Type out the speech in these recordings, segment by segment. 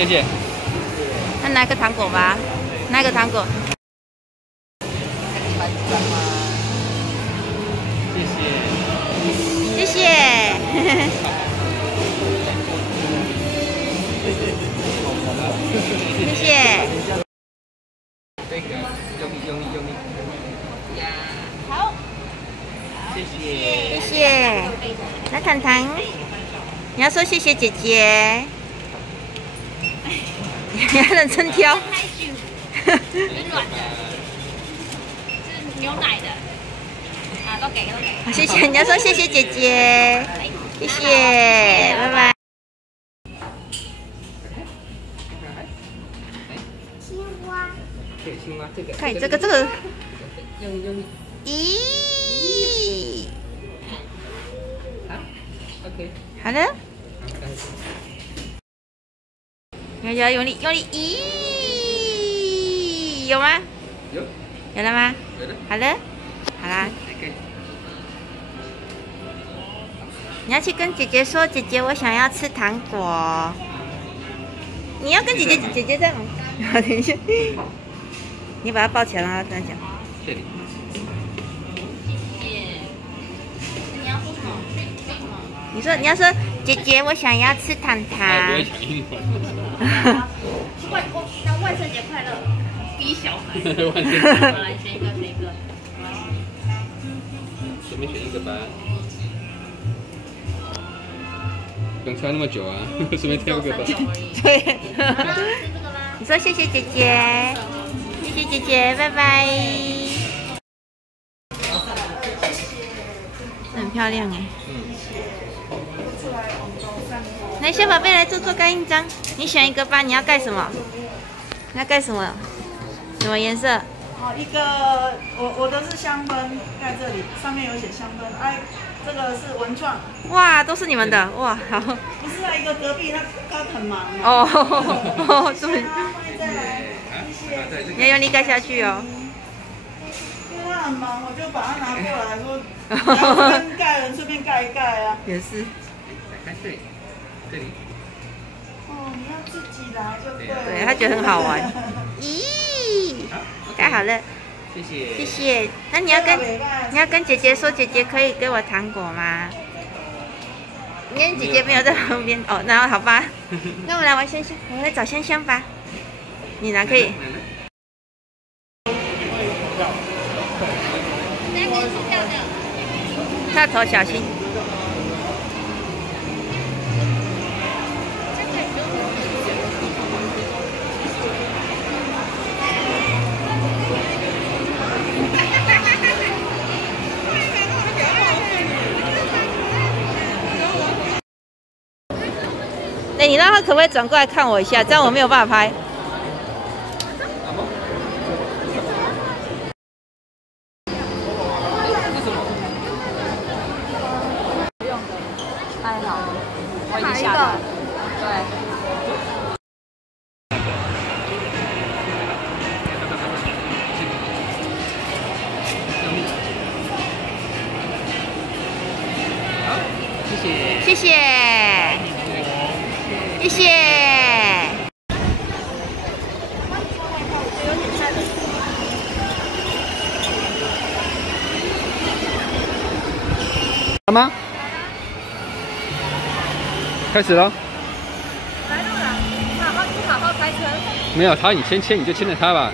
谢谢。那拿个糖果吧，拿个糖果。谢谢。谢谢。谢谢。这个用力。好。谢谢。谢谢。那糖糖，你要说谢谢姐姐。你要认真挑。很软的，是牛奶的。啊，都给。好，谢谢，你要说谢谢姐姐。谢谢，拜拜。青蛙。对，青蛙这个。看这个。用。咦。好 ，OK。好了。要用力，咦，有吗？有了吗？有了。好了，好啦。你要去跟姐姐说，姐姐，我想要吃糖果。你要跟姐姐在吗？好，等一下，你把它抱起来，让她跟她讲。这里。你要说什么？你要说，姐姐，我想要吃糖糖。不会讲英文。万圣节快乐！逼小孩。万圣节。好，来选一个。随便选一个吧。不用穿那么久啊，随便挑一个吧。对。吃这个啦。你说谢谢姐姐，谢谢姐姐，拜拜。很漂亮哎。来，小宝贝来做盖印章，你选一个吧。你要盖什么？你要盖什么？什么颜色？哦，一个我的是香氛，盖这里，上面有写香氛。哎，这个是文创。哇，都是你们的哇，好。不是啊，一个隔壁他很忙。哦，对。再来，谢谢。你要用力盖下去哦。因为他很忙，我就把它拿过来说，然后跟盖人顺便盖一盖啊。也是。开这里。哦，你要自己来就对了。对，他觉得很好玩。咦，盖好了。谢谢。谢谢。那你要跟姐姐说，姐姐可以给我糖果吗？因为姐姐没有在旁边哦，那好吧。那我们来玩香香，我们来找香香吧。你拿可以。跳头小心。哎，你让他可不可以转过来看我一下？这样我没有办法拍。不用的，还好，我已经下单。对。谢谢，谢谢。好吗？开始了。来路了，好好开车。没有他，你先牵，你就牵着他吧。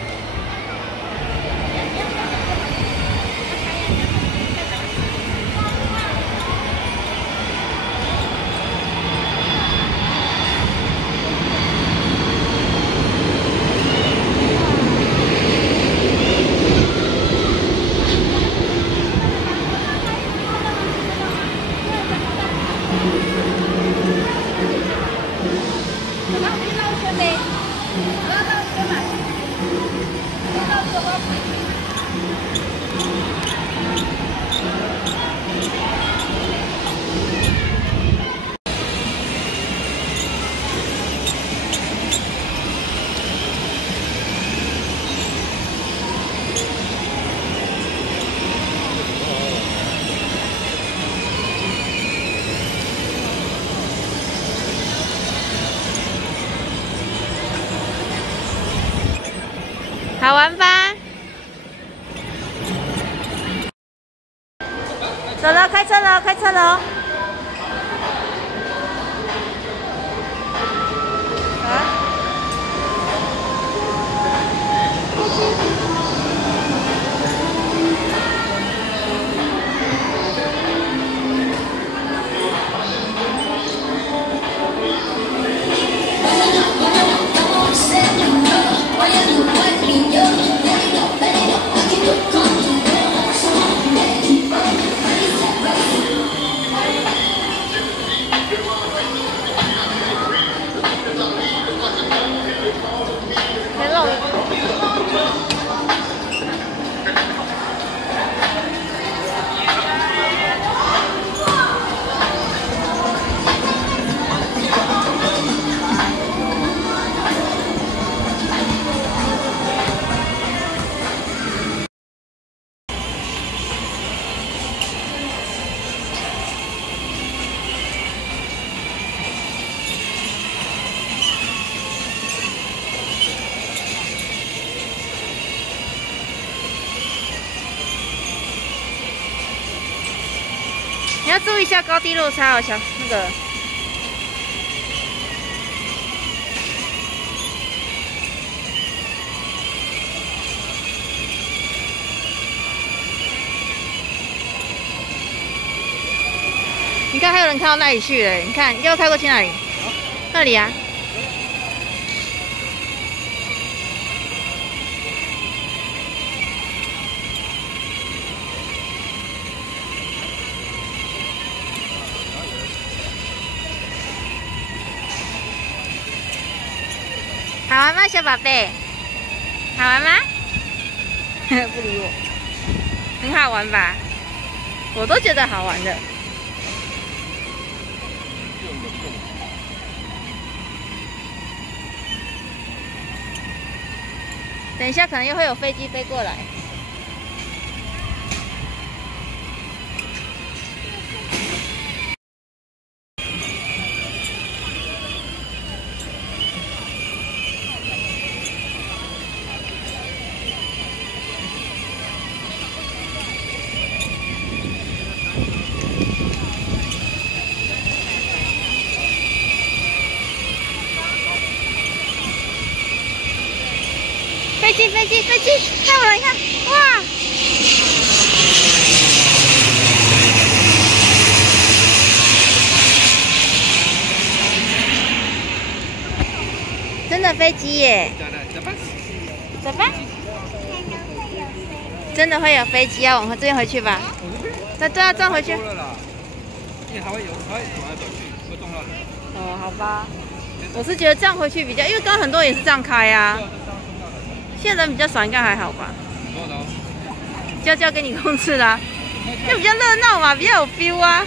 好玩吧？走了，开车了，开车了。啊？你要注意一下高低落差哦，小那个。你看，还有人开到那里去了。你看，要开过去那里？那里啊。好玩吗，小宝贝？好玩吗？不理我。很好玩吧？我都觉得好玩的。等一下可能又会有飞机飞过来。飞机，飞机，飞机！看我，你看，哇！真的飞机耶！走吧。真的会有飞机啊！我们这边回去吧。那对啊，转回去。哦，好吧。我是觉得这样回去比较，因为刚刚很多人也是这样开啊。现在人比较少，应该还好吧？娇娇给你控制啦，就比较热闹嘛，比较有 feel 啊。